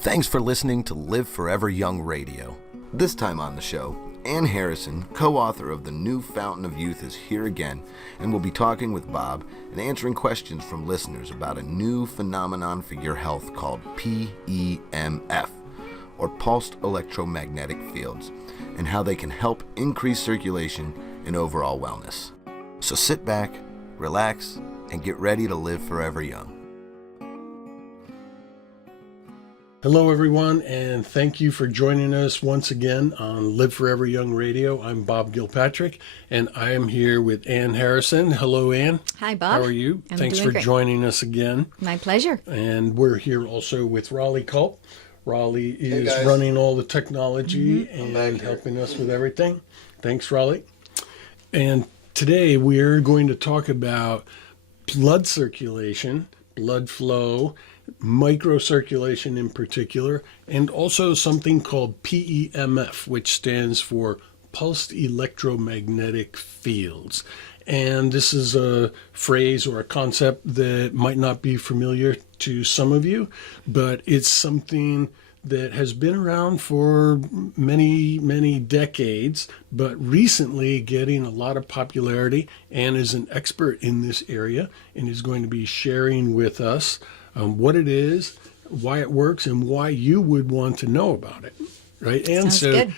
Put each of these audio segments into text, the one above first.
Thanks for listening to Live Forever Young Radio. This time on the show, Ann Harrison, co-author of The New Fountain of Youth, is here again and will be talking with Bob and answering questions from listeners about a new phenomenon for your health called P.E.M.F, or pulsed electromagnetic fields, and how they can help increase circulation and overall wellness. So sit back, relax, and get ready to live forever young. Hello, everyone, and thank you for joining us once again on Live Forever Young Radio. I'm Bob Gilpatrick, and I am here with Ann Harrison. Hello, Ann. Hi, Bob. How are you? I'm Thanks doing for great. joining us again. My pleasure. And we're here also with Raleigh Culp. Raleigh is guys. running all the technology I'm back and here. helping us with everything. Thanks, Raleigh. And today we're going to talk about blood circulation, blood flow, microcirculation in particular, and also something called P.E.M.F, which stands for pulsed electromagnetic fields. And this is a phrase or a concept that might not be familiar to some of you, but it's something that has been around for many, many decades, but recently getting a lot of popularity. Ann is an expert in this area and is going to be sharing with us what it is, why it works, and why you would want to know about it. Right, Ann? Sounds good.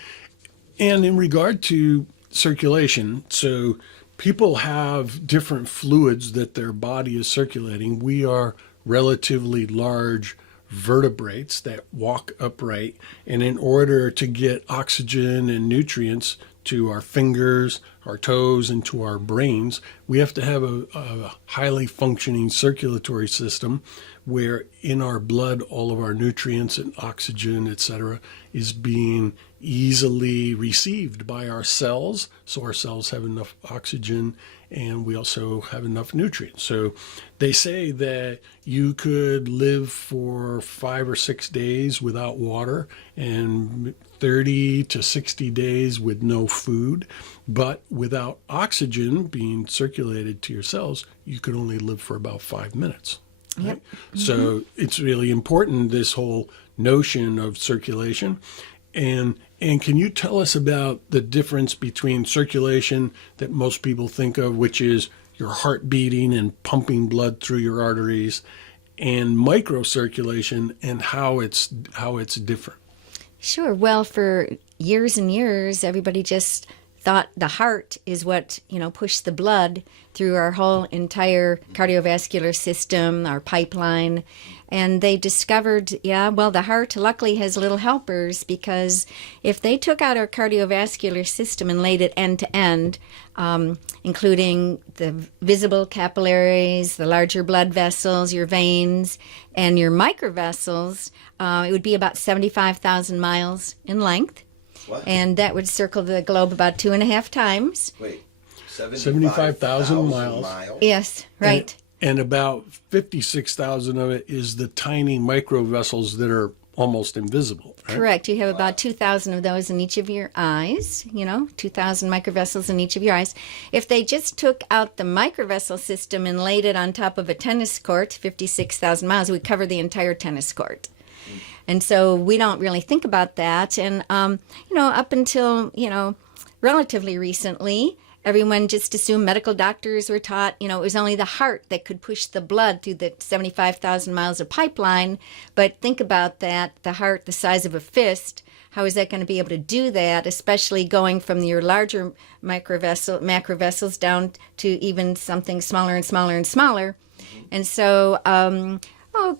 And in regard to circulation, so people have different fluids that their body is circulating. We are relatively large vertebrates that walk upright, and in order to get oxygen and nutrients to our fingers, our toes, and to our brains, we have to have a highly functioning circulatory system where in our blood all of our nutrients and oxygen, etc., is being easily received by our cells, so our cells have enough oxygen and we also have enough nutrients. So they say that you could live for 5 or 6 days without water and 30 to 60 days with no food, but without oxygen being circulated to your cells, you could only live for about 5 minutes. Right? Yep. So it's really important, this whole notion of circulation. And can you tell us about the difference between circulation that most people think of, which is your heart beating and pumping blood through your arteries, and microcirculation and how it's different? Sure. Well, for years and years, everybody just thought the heart is what, pushed the blood through our whole entire cardiovascular system, our pipeline. And they discovered, the heart luckily has little helpers, because if they took out our cardiovascular system and laid it end to end, including the visible capillaries, the larger blood vessels, your veins, and your microvessels, it would be about 75,000 miles in length. What? And that would circle the globe about 2.5 times. Wait, 75,000 miles. Yes, right. And about 56,000 of it is the tiny microvessels that are almost invisible. Right? Correct. You have about 2,000 of those in each of your eyes, 2,000 microvessels in each of your eyes. If they just took out the microvessel system and laid it on top of a tennis court, 56,000 miles, it would cover the entire tennis court. And so we don't really think about that. And, up until, relatively recently, everyone just assumed, medical doctors were taught, it was only the heart that could push the blood through the 75,000 miles of pipeline. But think about that, the heart the size of a fist, how is that going to be able to do that, especially going from your larger macrovessels down to even something smaller and smaller and smaller. And so,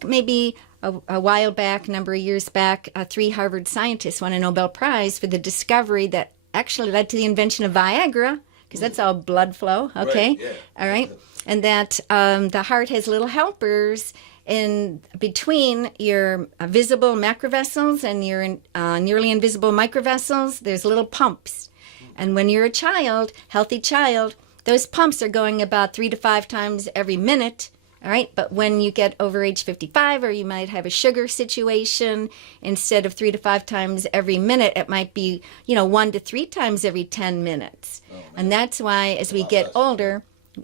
maybe a while back, a number of years back, 3 Harvard scientists won a Nobel Prize for the discovery that actually led to the invention of Viagra, because that's all blood flow, okay? Right, yeah. All right? And that the heart has little helpers in between your visible macrovessels and your nearly invisible microvessels. There's little pumps. And when you're a child, healthy child, those pumps are going about 3 to 5 times every minute. All right, but when you get over age 55, or you might have a sugar situation, instead of 3 to 5 times every minute, it might be, 1 to 3 times every 10 minutes. Oh, and that's why as we get older,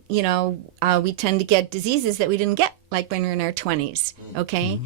we tend to get diseases that we didn't get, like when we're in our 20s, okay?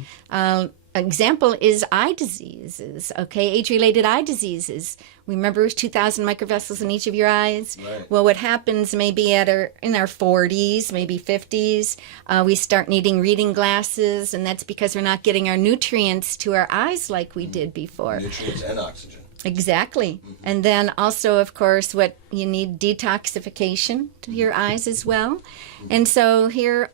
example is eye diseases, okay? Age-related eye diseases. Remember 2,000 microvessels in each of your eyes? Right. Well, what happens maybe in our 40s, maybe 50s, we start needing reading glasses, and that's because we're not getting our nutrients to our eyes like we did before. Nutrients and oxygen. Exactly. And then also, of course, what you need detoxification to your eyes as well. And so here,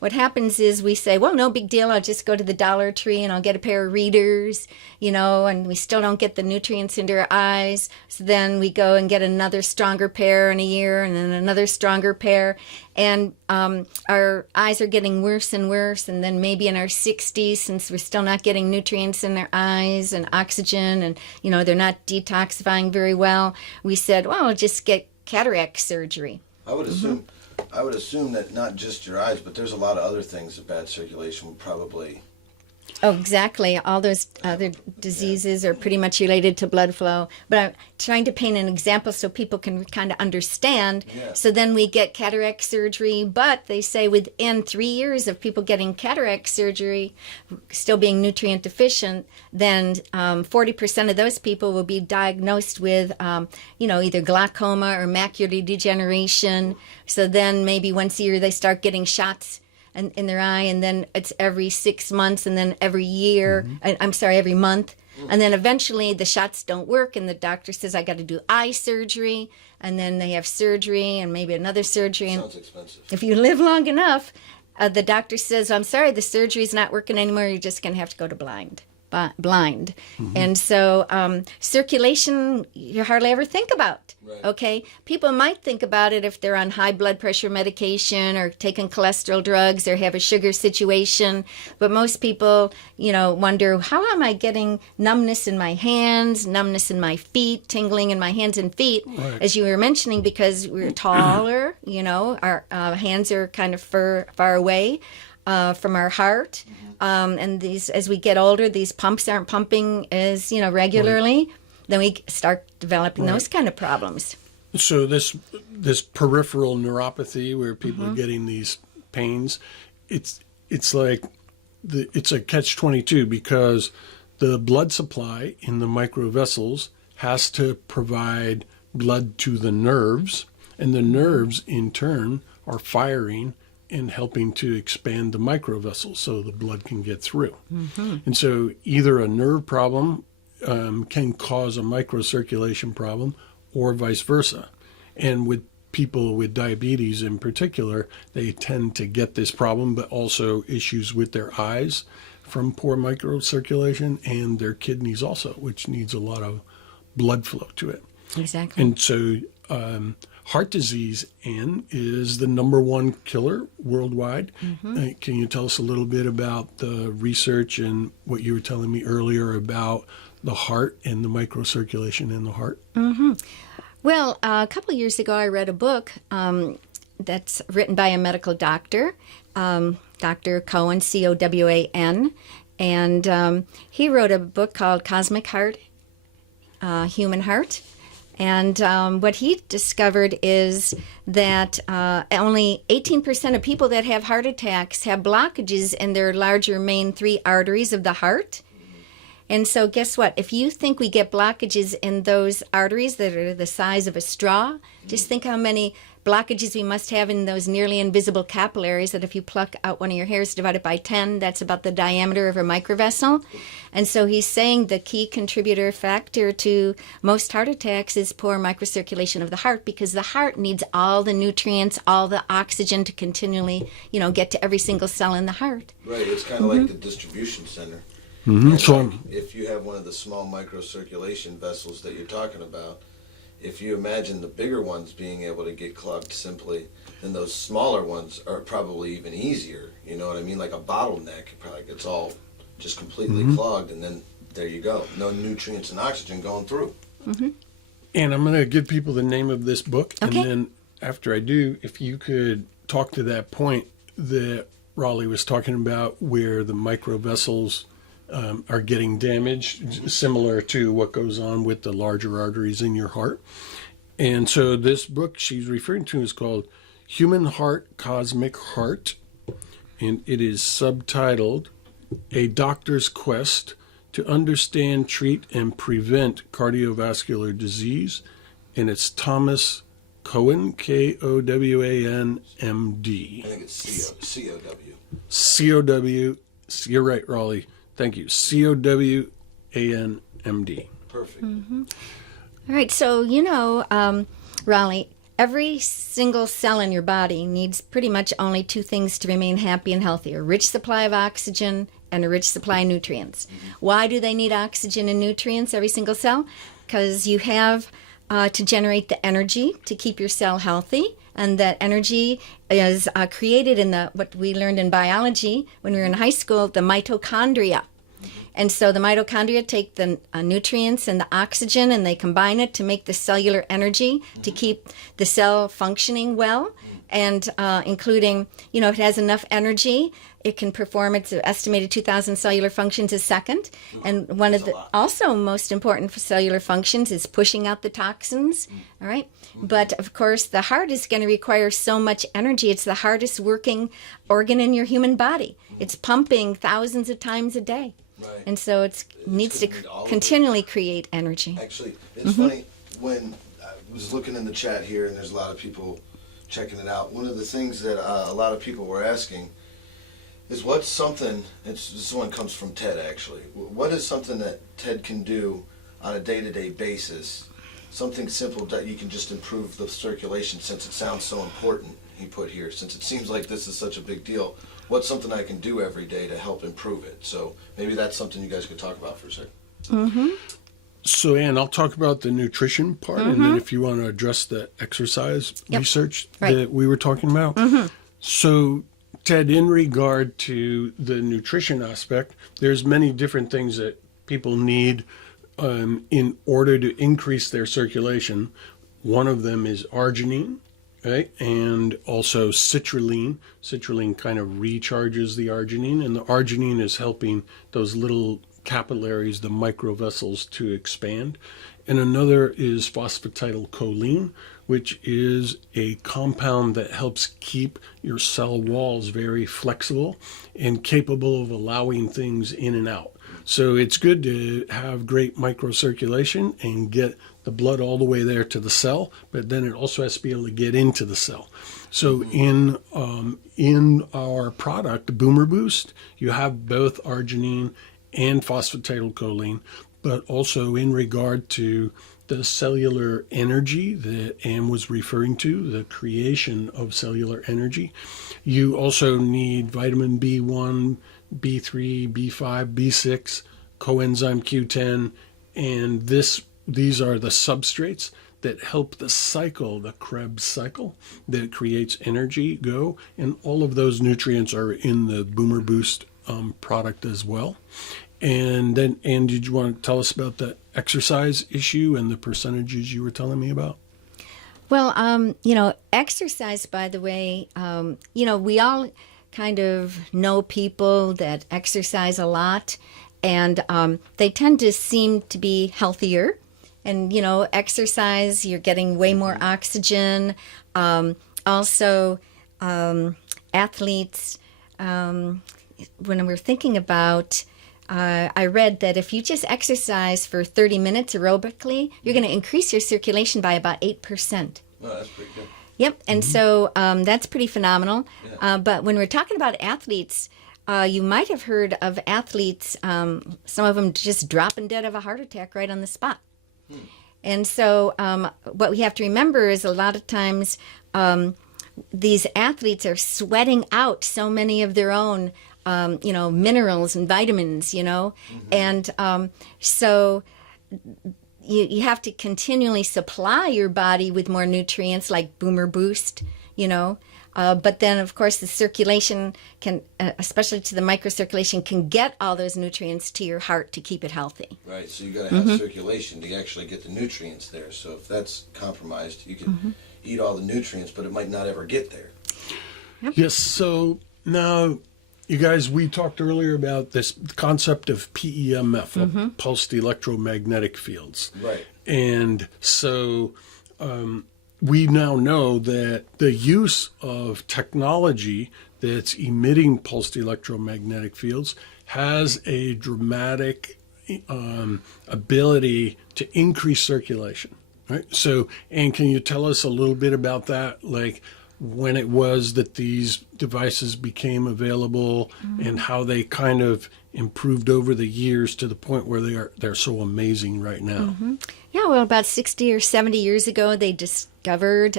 what happens is we say, well, no big deal. I'll just go to the Dollar Tree and I'll get a pair of readers, and we still don't get the nutrients into our eyes. So then we go and get another stronger pair in a year and then another stronger pair. And our eyes are getting worse and worse. And then maybe in our 60s, since we're still not getting nutrients in their eyes and oxygen and, they're not detoxifying very well, we said, well, I'll just get cataract surgery. I would assume that not just your eyes, but there's a lot of other things that bad circulation would probably. Oh, exactly. All those other diseases are pretty much related to blood flow. But I'm trying to paint an example so people can kind of understand. Yeah. So then we get cataract surgery, but they say within 3 years of people getting cataract surgery, still being nutrient deficient, then 40% of those people will be diagnosed with, either glaucoma or macular degeneration. So then maybe once a year they start getting shots in their eye, and then it's every 6 months, and then every year, every month. And then eventually the shots don't work, and the doctor says, I got to do eye surgery, and then they have surgery, and maybe another surgery. Sounds expensive. If you live long enough, the doctor says, I'm sorry, the surgery's not working anymore, you're just going to have to go to blind. And so circulation you hardly ever think about. Right. Okay, people might think about it if they're on high blood pressure medication or taking cholesterol drugs or have a sugar situation, but most people wonder, how am I getting numbness in my hands, numbness in my feet, tingling in my hands and feet? Right. As you were mentioning, because we're taller, our hands are kind of far away from our heart. And these, as we get older, these pumps aren't pumping as regularly. Right. Then we start developing those kind of problems. So this peripheral neuropathy, where people are getting these pains, it's like it's a catch-22, because the blood supply in the microvessels has to provide blood to the nerves, and the nerves in turn are firing and helping to expand the microvessels so the blood can get through. And so either a nerve problem can cause a microcirculation problem, or vice versa. And with people with diabetes in particular, they tend to get this problem, but also issues with their eyes from poor microcirculation, and their kidneys also, which needs a lot of blood flow to it. Exactly. And so heart disease, Ann, is the number one killer worldwide. Can you tell us a little bit about the research and what you were telling me earlier about the heart and the microcirculation in the heart? Well, a couple of years ago, I read a book that's written by a medical doctor, Dr. Cowan, Cowan, and he wrote a book called Cosmic Heart, Human Heart. And what he discovered is that only 18% of people that have heart attacks have blockages in their larger main 3 arteries of the heart. And so guess what? If you think we get blockages in those arteries that are the size of a straw, just think how many blockages we must have in those nearly invisible capillaries, that if you pluck out one of your hairs divided by 10, that's about the diameter of a microvessel. And so he's saying the key contributor factor to most heart attacks is poor microcirculation of the heart, because the heart needs all the nutrients, all the oxygen to continually, get to every single cell in the heart. Right, it's kind of like the distribution center. So if you have one of the small microcirculation vessels that you're talking about, if you imagine the bigger ones being able to get clogged simply, then those smaller ones are probably even easier. You know what I mean? Like a bottleneck, it probably gets all just completely clogged, and then there you go. No nutrients and oxygen going through. And I'm going to give people the name of this book, Okay. and then after I do, if you could talk to that point that Raleigh was talking about, where the microvessels are getting damaged, similar to what goes on with the larger arteries in your heart. And so this book she's referring to is called Human Heart, Cosmic Heart, and it is subtitled A Doctor's Quest to Understand, Treat, and Prevent Cardiovascular Disease, and it's Thomas Cowan, Kowan, MD. I think it's C-O-W. C-O-W, you're right, Raleigh. Thank you. C-O-W-A-N, M-D. Perfect. All right, so Raleigh, every single cell in your body needs pretty much only two things to remain happy and healthy: a rich supply of oxygen and a rich supply of nutrients. Why do they need oxygen and nutrients, every single cell? Because you have to generate the energy to keep your cell healthy, and that energy is created in what we learned in biology when we were in high school, the mitochondria. And so the mitochondria take the nutrients and the oxygen and they combine it to make the cellular energy to keep the cell functioning well. And including, if it has enough energy, it can perform its estimated 2,000 cellular functions a second. And one of the also most important for cellular functions is pushing out the toxins. All right. But of course, the heart is going to require so much energy. It's the hardest working organ in your human body. It's pumping thousands of times a day. Right. And so it needs to continually create energy. Actually, it's funny, when I was looking in the chat here, and there's a lot of people checking it out, one of the things that a lot of people were asking is what's something, this one comes from Ted actually, what is something that Ted can do on a day-to-day basis, something simple that you can just improve the circulation, since it sounds so important, he put here, since it seems like this is such a big deal. What's something I can do every day to help improve it? So maybe that's something you guys could talk about for a second. So, Ann, I'll talk about the nutrition part, and then if you want to address the exercise research that we were talking about. So, Ted, in regard to the nutrition aspect, there's many different things that people need in order to increase their circulation. One of them is arginine. Right, and also citrulline. Citrulline kind of recharges the arginine, and the arginine is helping those little capillaries, the microvessels, to expand. And another is phosphatidylcholine, which is a compound that helps keep your cell walls very flexible and capable of allowing things in and out. So it's good to have great microcirculation and get the blood all the way there to the cell, but then it also has to be able to get into the cell. So in our product, Boomer Boost, you have both arginine and phosphatidylcholine, but also in regard to the cellular energy that Ann was referring to, the creation of cellular energy, you also need vitamin B1, B3, B5, B6, coenzyme Q10, and these are the substrates that help the cycle, the Krebs cycle, that creates energy go, and all of those nutrients are in the Boomer Boost product as well. And then, Ann, did you want to tell us about the exercise issue and the percentages you were telling me about? Well, exercise, by the way, we all kind of know people that exercise a lot, and they tend to seem to be healthier. And, exercise, you're getting way more oxygen. Also, athletes, when we're thinking about, I read that if you just exercise for 30 minutes aerobically, you're going to increase your circulation by about 8%. Oh, that's pretty good. Yep, and so that's pretty phenomenal. Yeah. But when we're talking about athletes, you might have heard of athletes, some of them just dropping dead of a heart attack right on the spot. And so what we have to remember is a lot of times these athletes are sweating out so many of their own, minerals and vitamins, and so you have to continually supply your body with more nutrients like Boomer Boost, but then, of course, the circulation can, especially to the microcirculation, can get all those nutrients to your heart to keep it healthy. Right, so you got to have circulation to actually get the nutrients there. So if that's compromised, you can eat all the nutrients, but it might not ever get there. Yep. Yes, so now, you guys, we talked earlier about this concept of P.E.M.F, of pulsed electromagnetic fields. Right. And so we now know that the use of technology that's emitting pulsed electromagnetic fields has a dramatic ability to increase circulation, right? So, and can you tell us a little bit about that? Like when it was that these devices became available and how they kind of improved over the years to the point where they're so amazing right now. Yeah, well, about 60 or 70 years ago, they discovered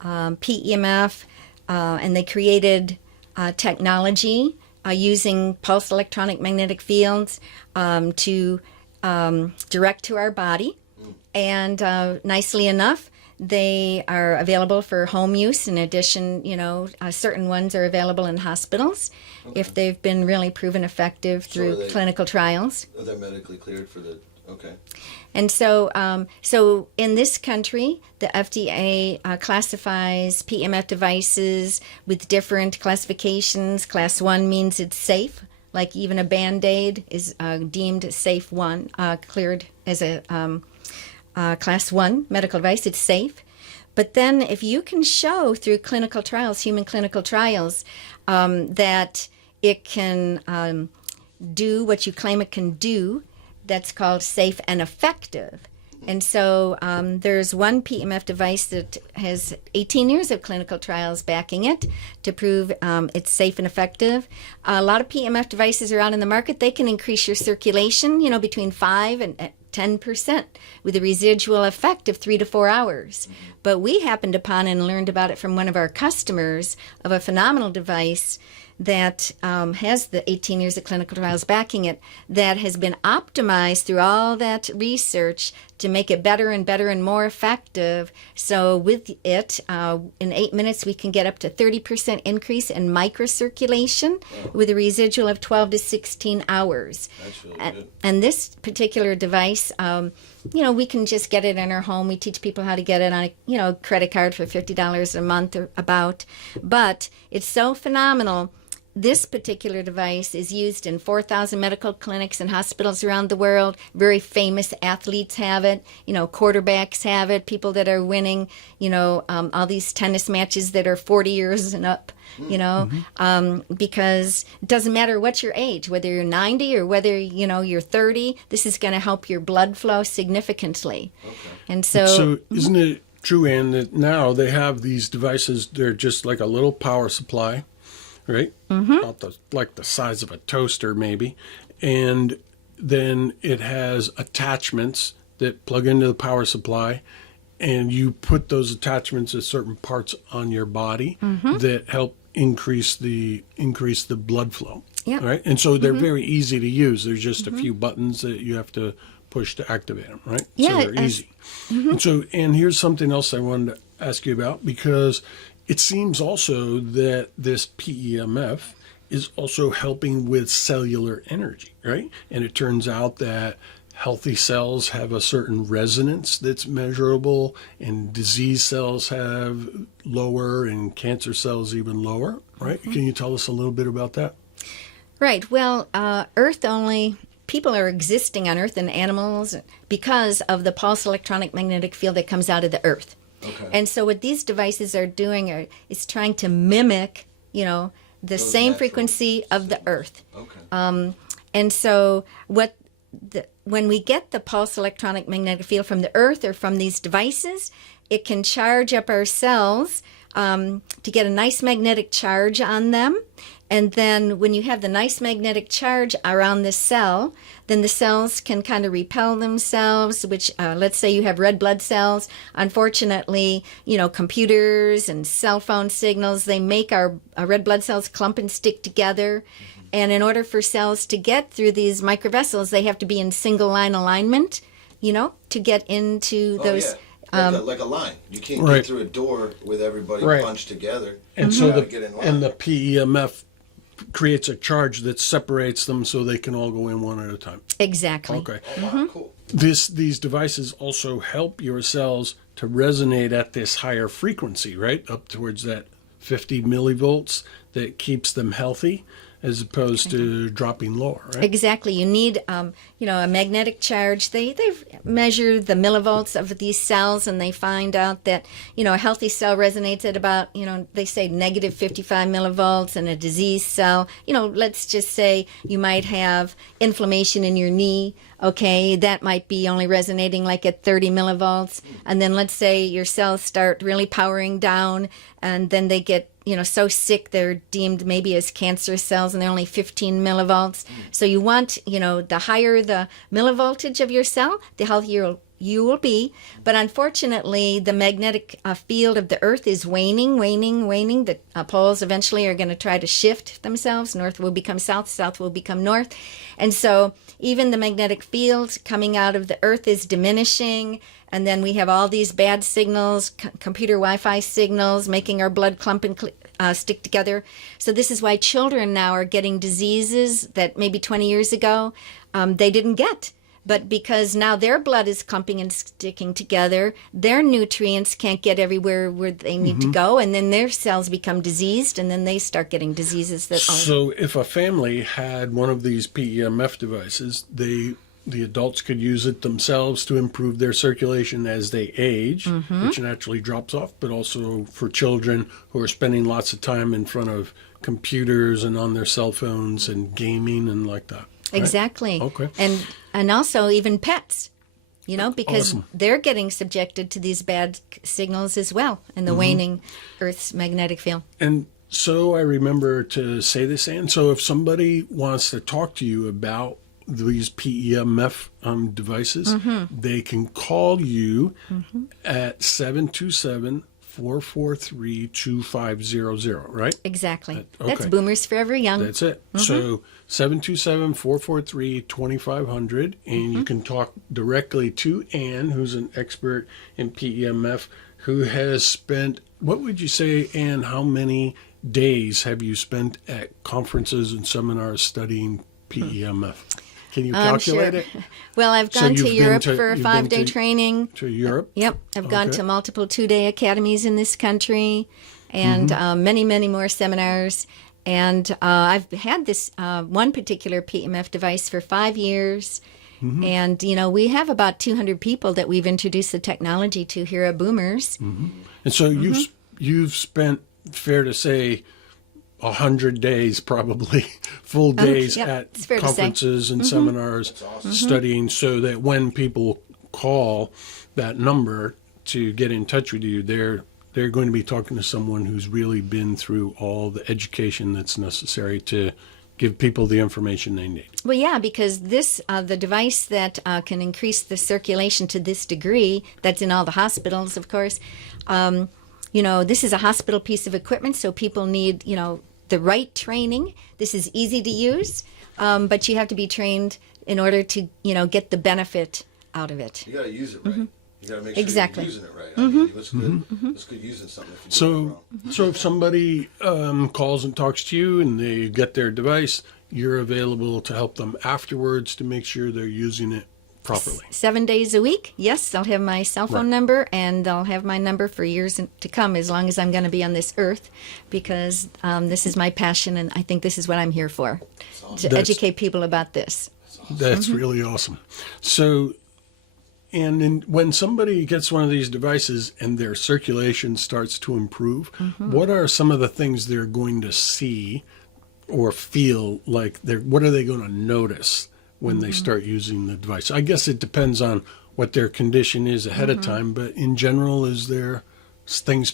P.E.M.F, and they created technology using pulse electronic magnetic fields to direct to our body. And nicely enough, they are available for home use. In addition, certain ones are available in hospitals if they've been really proven effective through clinical trials. Are they medically cleared for the... Okay. And so, so in this country, the FDA classifies PEMF devices with different classifications. Class 1 means it's safe, like even a Band-Aid is deemed safe 1, cleared as a Class 1 medical device. It's safe. But then if you can show through clinical trials, human clinical trials, that it can do what you claim it can do, that's called safe and effective. And so there's one PEMF device that has 18 years of clinical trials backing it to prove it's safe and effective. A lot of PEMF devices are out in the market. They can increase your circulation, between 5 and 10% with a residual effect of 3 to 4 hours. But we happened upon and learned about it from one of our customers of a phenomenal device that has the 18 years of clinical trials backing it, that has been optimized through all that research to make it better and better and more effective. So with it, in 8 minutes, we can get up to 30% increase in microcirculation with a residual of 12 to 16 hours. That's really good. And this particular device, we can just get it in our home. We teach people how to get it on a credit card for $50 a month or about. But it's so phenomenal. This particular device is used in 4,000 medical clinics and hospitals around the world. Very famous athletes have it. Quarterbacks have it. People that are winning, all these tennis matches that are 40 years and up, because it doesn't matter what your age, whether you're 90 or whether, you're 30, this is going to help your blood flow significantly. Okay. And So isn't it true, Ann, that now they have these devices, they're just like a little power supply, right? About like the size of a toaster, maybe. And then it has attachments that plug into the power supply, and you put those attachments at certain parts on your body that help increase the blood flow. Yeah. Right? And so they're very easy to use. There's just a few buttons that you have to push to activate them, right? Yeah, so they're easy. And here's something else I wanted to ask you about, because it seems also that this PEMF is also helping with cellular energy, right? And it turns out that healthy cells have a certain resonance that's measurable, and disease cells have lower, and cancer cells even lower, right? Can you tell us a little bit about that? Right. Well, people are existing on Earth and animals because of the pulse electronic magnetic field that comes out of the Earth. Okay. And so what these devices are doing is trying to mimic, the same frequency of the Earth. Okay. And so when we get the pulse electronic magnetic field from the Earth or from these devices, it can charge up our cells to get a nice magnetic charge on them. And then when you have the nice magnetic charge around the cell, then the cells can kind of repel themselves, which let's say you have red blood cells. Unfortunately, computers and cell phone signals, they make our red blood cells clump and stick together. And in order for cells to get through these microvessels, they have to be in single line alignment, to get into those. Yeah. Like a line. You can't get through a door with everybody bunched together. And so the PEMF creates a charge that separates them so they can all go in one at a time. Exactly. Okay. Oh, wow, cool. These devices also help your cells to resonate at this higher frequency, right? Up towards that 50 millivolts that keeps them healthy. as opposed to dropping lower, right? Exactly. You need, a magnetic charge. They've measured the millivolts of these cells, and they find out that, a healthy cell resonates at about, they say negative 55 millivolts, and a diseased cell, let's just say you might have inflammation in your knee. Okay, that might be only resonating like at 30 millivolts. And then let's say your cells start really powering down, and then they get so sick they're deemed maybe as cancer cells, and they're only 15 millivolts. So you want, the higher the millivoltage of your cell, the healthier you will be. But unfortunately, the magnetic field of the Earth is waning. The poles eventually are going to try to shift themselves. North will become south, south will become north. And so even the magnetic field coming out of the Earth is diminishing. And then we have all these bad signals, computer Wi-Fi signals, making our blood clump and stick together. So this is why children now are getting diseases that maybe 20 years ago they didn't get. But because now their blood is clumping and sticking together, their nutrients can't get everywhere where they need to go, and then their cells become diseased, and then they start getting diseases that. So if a family had one of these PEMF devices, the adults could use it themselves to improve their circulation as they age, which naturally drops off, but also for children who are spending lots of time in front of computers and on their cell phones and gaming and like that. Right? Exactly. Okay. And also even pets, because Awesome. they're getting subjected to these bad signals as well in the waning Earth's magnetic field. And so I remember to say this, Ann. So if somebody wants to talk to you about these PEMF devices, they can call you at 727-443-2500, right? Exactly. Okay. That's Boomers Forever Young. That's it. So 727-443-2500, and you can talk directly to Ann, who's an expert in PEMF, who has spent, what would you say, Ann, how many days have you spent at conferences and seminars studying PEMF? Can you calculate it? Well, I've gone to Europe for a 5-day training. To Europe? Yep. I've gone to multiple 2-day academies in this country, and many, many more seminars. And I've had this one particular PEMF device for 5 years. And, we have about 200 people that we've introduced the technology to here at Boomers. And so you've spent, fair to say, 100 days probably, full days at conferences and seminars studying, so that when people call that number to get in touch with you, they're going to be talking to someone who's really been through all the education that's necessary to give people the information they need. Well, yeah, because this, the device that can increase the circulation to this degree, that's in all the hospitals, of course, this is a hospital piece of equipment, so people need, the right training. This is easy to use, but you have to be trained in order to, get the benefit out of it. You got to use it right. You got to make sure Exactly. you're using it right. I mean, it looks good. Looks good using something. If you're doing it wrong. So if somebody calls and talks to you and they get their device, you're available to help them afterwards to make sure they're using it properly. 7 days a week. Yes, they'll have my cell phone number, and they'll have my number for years to come, as long as I'm going to be on this earth, because this is my passion, and I think this is what I'm here for, to educate people about this. That's really awesome. So, and when somebody gets one of these devices and their circulation starts to improve, what are some of the things they're going to see or feel like what are they going to notice when they start using the device? I guess it depends on what their condition is ahead of time, but in general, is there things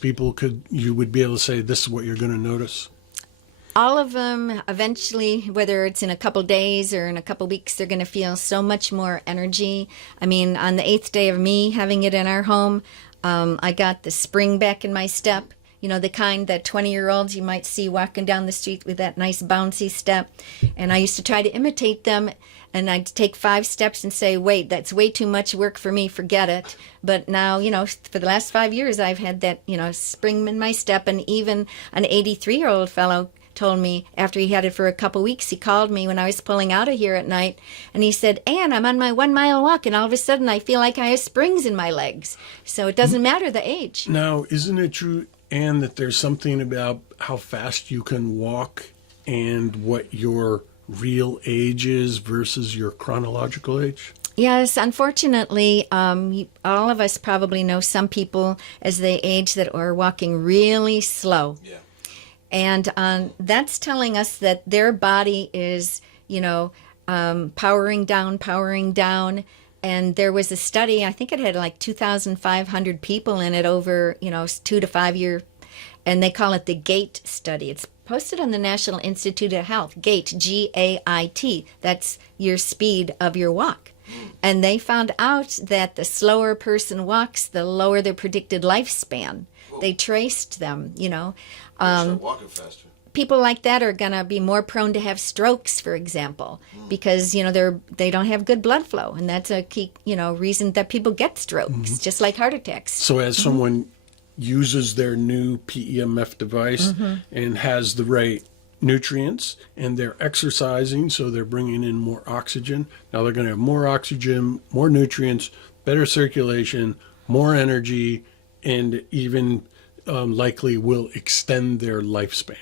you would be able to say, this is what you're going to notice? All of them, eventually, whether it's in a couple days or in a couple weeks, they're going to feel so much more energy. I mean, on the 8th day of me having it in our home, I got the spring back in my step. The kind that 20-year-olds you might see walking down the street with that nice bouncy step. And I used to try to imitate them, and I'd take 5 steps and say, wait, that's way too much work for me, forget it. But now, for the last 5 years, I've had that, spring in my step. And even an 83-year-old fellow told me after he had it for a couple weeks, he called me when I was pulling out of here at night, and he said, Ann, I'm on my 1-mile walk, and all of a sudden I feel like I have springs in my legs. So it doesn't matter the age. Now, isn't it true, Ann, that there's something about how fast you can walk and what your real age is versus your chronological age? Yes, unfortunately, all of us probably know some people as they age that are walking really slow. Yeah. And that's telling us that their body is, powering down. And there was a study, I think it had like 2,500 people in it over, 2 to 5 year, and they call it the GAIT study. It's posted on the National Institute of Health, GAIT, G-A-I-T. That's your speed of your walk. And they found out that the slower a person walks, the lower their predicted lifespan. They traced them, Start walking faster. People like that are going to be more prone to have strokes, for example, because they don't have good blood flow, and that's a key reason that people get strokes, just like heart attacks. So as someone uses their new P.E.M.F device and has the right nutrients, and they're exercising, so they're bringing in more oxygen. Now they're going to have more oxygen, more nutrients, better circulation, more energy, and even likely will extend their lifespan.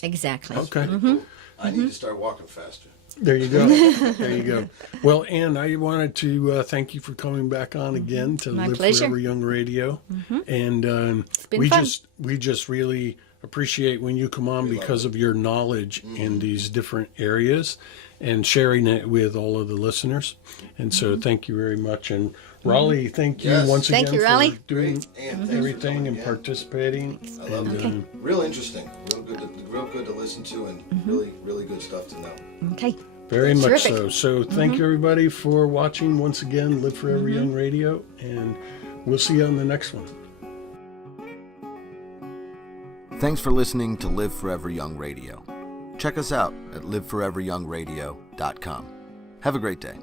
Exactly. Okay. Cool. I need to start walking faster. There you go. There you go. Well, Ann, I wanted to thank you for coming back on again to My Live pleasure. Forever Young Radio. And been we fun. just really appreciate when you come on because of your knowledge in these different areas and sharing it with all of the listeners. And so thank you very much. And Raleigh, thank you Yes. once Thank again you, Raleigh. for doing Great. And thanks for everything coming and again. participating. I love And, it. Real interesting. Real good to listen to, and really good stuff to know. Okay. Very much Terrific. so. So thank you everybody for watching once again, Live Forever Young Radio, and we'll see you on the next one. Thanks for listening to Live Forever Young Radio. Check us out at liveforeveryoungradio.com. Have a great day.